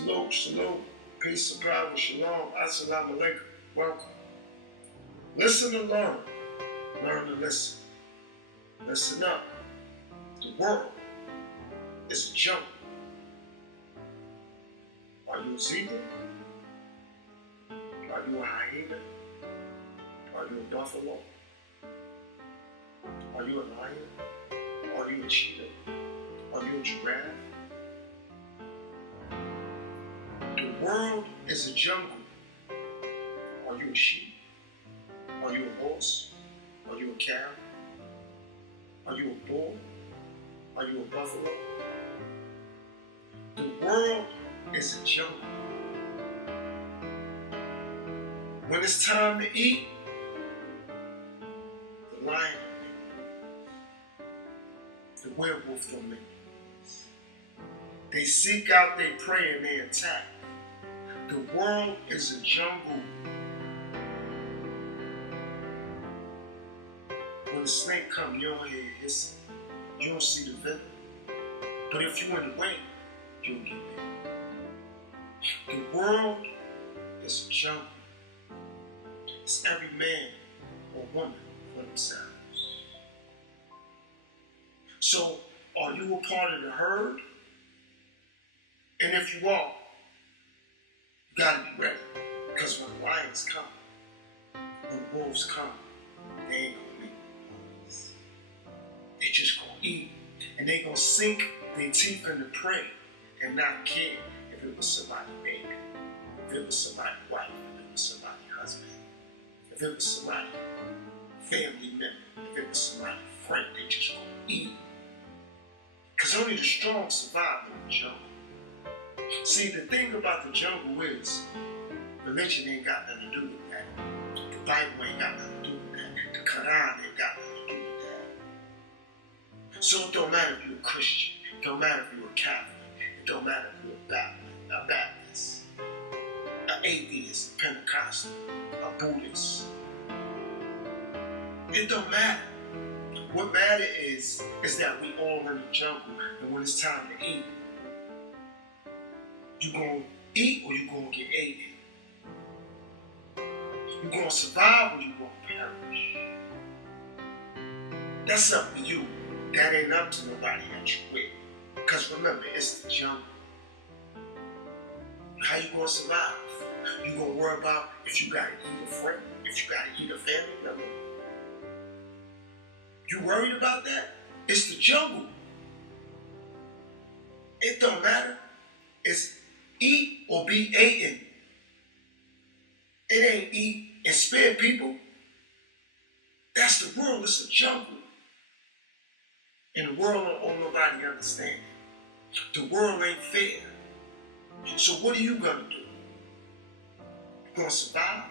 Salute, salute. Peace and power, shalom. Assalamu alaikum. Welcome. Listen to learn. Learn to listen. Listen up. The world is a jungle. Are you a zebra? Are you a hyena? Are you a buffalo? Are you a lion? Are you a cheetah? Are you a giraffe? The world is a jungle. Are you a sheep? Are you a horse? Are you a cow? Are you a bull? Are you a buffalo? The world is a jungle. When it's time to eat, the lion don't make. The werewolf don't make. They seek out, they prey, and they attack. The world is a jungle. When the snake comes, you don't hear it hissing. You don't see the venom. But if you're in the way, you'll get bit. The world is a jungle. It's every man or woman for themselves. So, are you a part of the herd? And if you are, you gotta be ready. Because when the lions come, when the wolves come, they ain't gonna make noise. They just gonna eat. And they gonna sink their teeth in the prey and not care if it was somebody's baby, if it was somebody's wife, if it was somebody's husband, if it was somebody's family member, if it was somebody's friend. They just gonna eat. Because only the strong survive in the jungle. See, the thing about the jungle is, religion ain't got nothing to do with that. The Bible ain't got nothing to do with that. The Quran ain't got nothing to do with that. So it don't matter if you're a Christian. It don't matter if you're a Catholic. It don't matter if you're a Baptist, an atheist, a Pentecostal, a Buddhist. It don't matter. What matters is that we all in the jungle, and when it's time to eat, you gonna eat or you gonna get eaten. You gonna survive or you gonna perish. That's up to you. That ain't up to nobody that you with. Because remember, it's the jungle. How you gonna survive? You gonna worry about if you gotta eat a friend, if you gotta eat a family member. You worried about that? It's the jungle. It don't matter. It's eat or be eaten. It ain't eat and spare people. That's the world. It's a jungle. And the world don't nobody understand. The world ain't fair. So what are you gonna do? You gonna survive?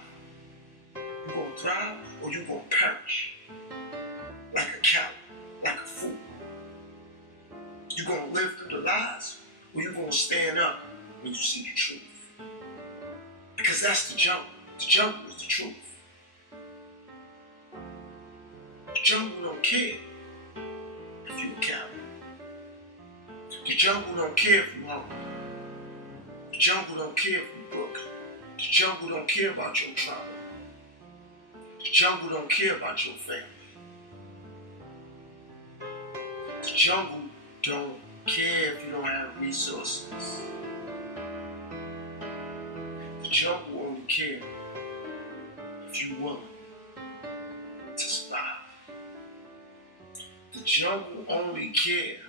You gonna thrive? Or you gonna perish? Like a cow, like a fool. You gonna live through the lies? Or you gonna stand up when you see the truth? Because that's the jungle. The jungle is the truth. The jungle don't care if you're a coward. The jungle don't care if you're hungry. The jungle don't care if you're broken. The jungle don't care about your trauma. The jungle don't care about your family. The jungle don't care if you don't have resources. The jungle only cares if you're willing to survive. The jungle only cares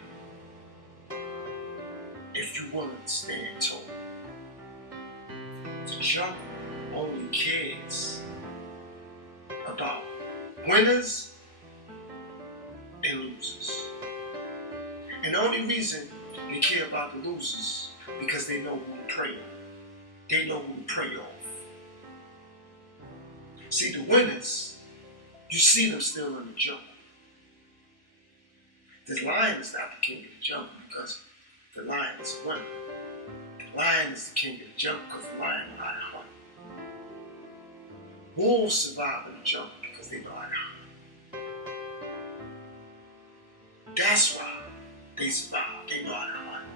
if you're willing to stand tall. The jungle only cares about winners and losers. And the only reason they care about the losers because they know who to prey on. They know who to prey off. See, the winners, you see them still in the jungle. The lion is not the king of the jungle because the lion is a winner. The lion is the king of the jungle because the lion knows how to hunt. Wolves survive in the jungle because they know how to hunt. That's why they survive. They know how to hunt.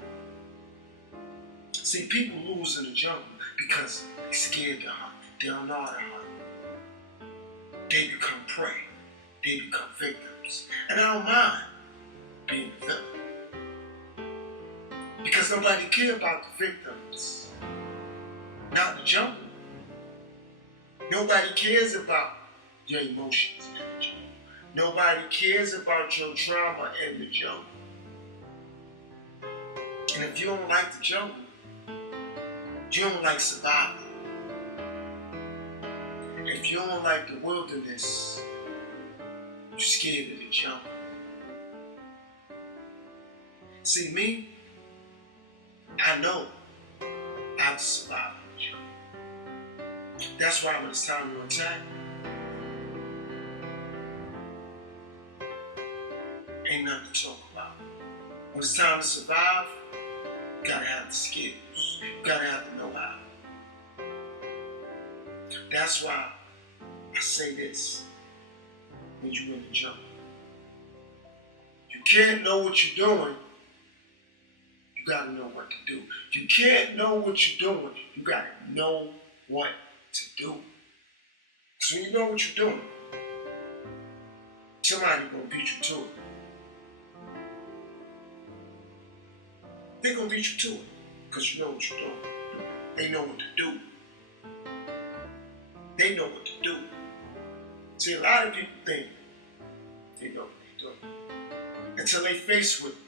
See, people lose in the jungle because they're scared to hunt. They don't know how to hunt. They become prey. They become victims. And I don't mind being a villain. Because nobody cares about the victims. Not in the jungle. Nobody cares about your emotions in the jungle. Nobody cares about your trauma in the jungle. And if you don't like the jungle, you don't like survival. If you don't like the wilderness, you're scared of the jungle. See, me, I know I have to survive in the jungle. That's why when it's time to attack, ain't nothing to talk about. When it's time to survive, you gotta have the skills. You gotta have the know-how. That's why I say this when you're in the jungle. You can't know what you're doing. You gotta know what to do. You can't know what you're doing. You gotta know what to do. So when you know what you're doing, somebody gonna beat you to it. They're gonna beat you to it because you know what you're doing. They know what to do. They know what to do. See, a lot of people think they know what they're doing. Until they face with it,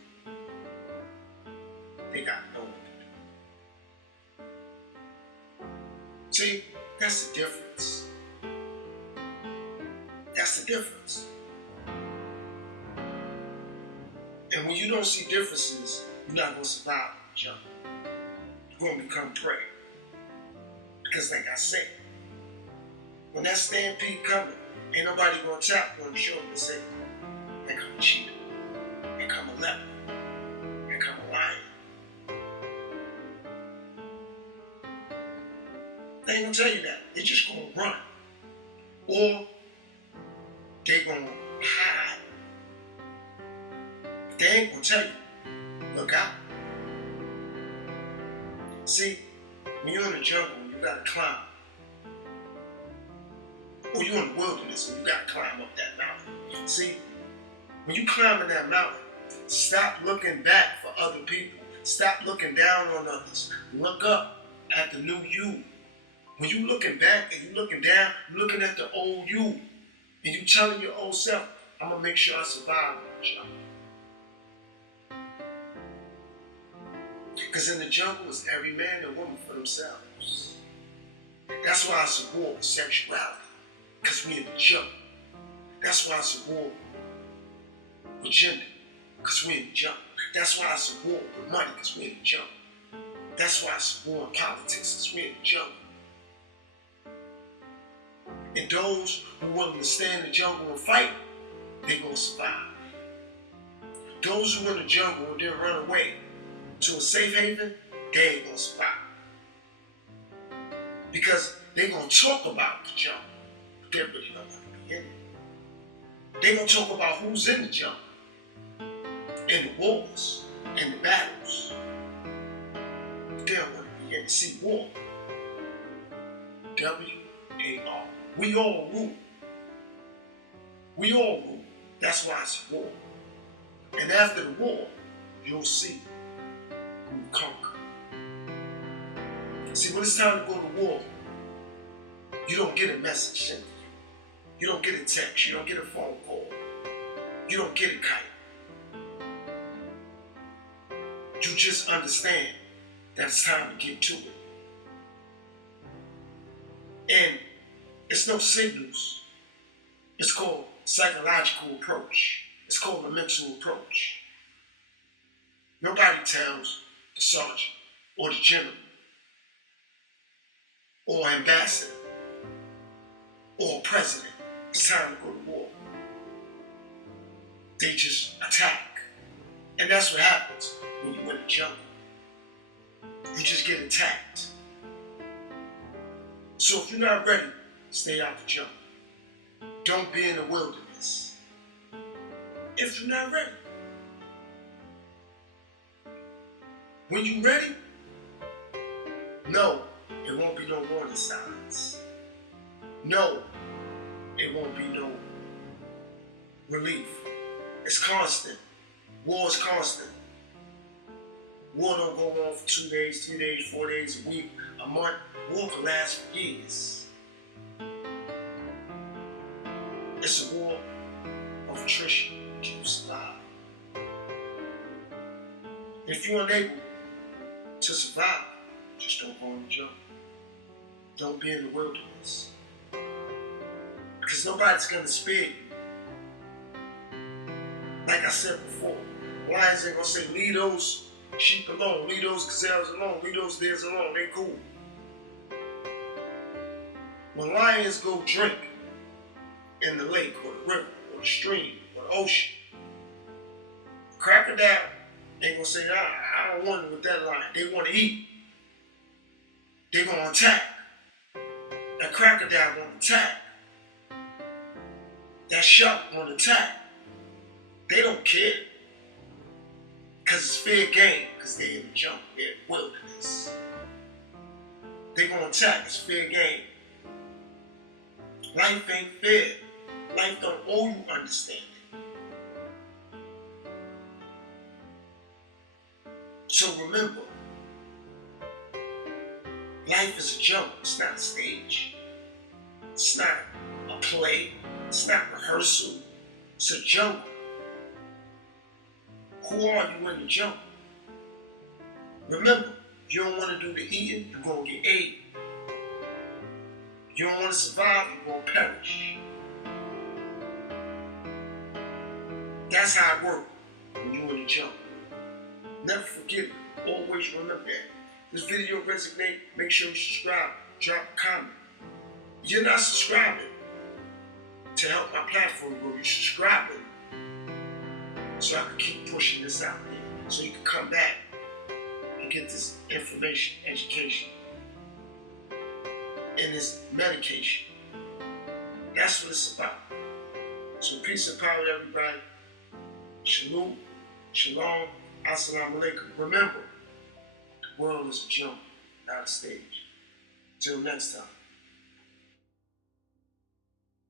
they gotta know what to do. See, that's the difference. That's the difference. And when you don't see differences, you're not gonna survive in the jungle. You're gonna become prey. Because like I said, when that stampede coming, ain't nobody gonna tap you on the shoulder and say, here come a cheetah, here come a leopard, here come a lion. They ain't gonna tell you that. They're just gonna run. Or they gonna hide. But they ain't gonna tell you, look out. See, when you're in the jungle, you gotta climb. Or you're in the wilderness and you gotta climb up that mountain. See, when you climbing that mountain, stop looking back for other people. Stop looking down on others. Look up at the new you. When you looking back and you looking down, you're looking at the old you. And you telling your old self, I'm gonna make sure I survive in the jungle. Because in the jungle, it's every man and woman for themselves. That's why it's a war with sexuality. Because we're in the jungle. That's why it's a war with gender. Because we're in the jungle. That's why it's a war with money. Because we're in the jungle. That's why it's a war in politics. Because we're in the jungle. And those who are willing to stay in the jungle and fight, they're going to survive. Those who are in the jungle and then run away to a safe haven, they ain't going to survive. Because they're going to talk about the jungle, but they really don't want to be in it. They're going to talk about who's in the jungle, in the wars, in the battles. But they don't want to be in it. See, war, W-A-R. We all rule. We all rule. That's why it's a war. And after the war, you'll see who will conquer. See, when it's time to go to war, you don't get a message sent to you. You don't get a text. You don't get a phone call. You don't get a kite. You just understand that it's time to get to it. And it's no signals. It's called psychological approach. It's called a mental approach. Nobody tells the sergeant or the general or ambassador or president it's time to go to war. They just attack. And that's what happens when you in the jungle. You just get attacked. So if you're not ready, stay out the jungle. Don't be in the wilderness. If you're not ready. When you're ready, No, it won't be no warning signs. No, it won't be no relief. It's constant. War is constant. War don't go on for 2 days, 3 days, 4 days, a week, a month. War can last for years. It's a war of attrition. Can you survive? If you're unable to survive, just don't go on the jungle. Don't be in the wilderness. Because nobody's going to spare you. Like I said before, lions ain't going to say, leave those sheep alone, leave those gazelles alone, leave those deers alone, they cool. When lions go drink in the lake or the river or the stream or the ocean, crocodile ain't going to say, I don't want it with that lion. They want to eat. They're going to attack. That crocodile going to attack. That shark going to attack. They don't care. Because it's fair game. Because they're in the jungle. They're in the wilderness. They're going to attack. It's fair game. Life ain't fair. Life don't owe you understanding. So remember, life is a jungle. It's not a stage. It's not a play. It's not rehearsal. It's a jungle. Who are you in the jungle? Remember, if you don't want to do the eating, you're going to get ate. You don't want to survive, you're going to perish. That's how it works when you're in the jungle. Never forget it. Always remember that. This video resonates. Make sure you subscribe. Drop a comment. If you're not subscribing to help my platform grow, you subscribing so I can keep pushing this out there. So you can come back and get this information, education, and this medication. That's what it's about. So peace and power to everybody. Shalom, shalom, assalamu alaikum. Remember, the world is a jungle, not a stage. Till next time.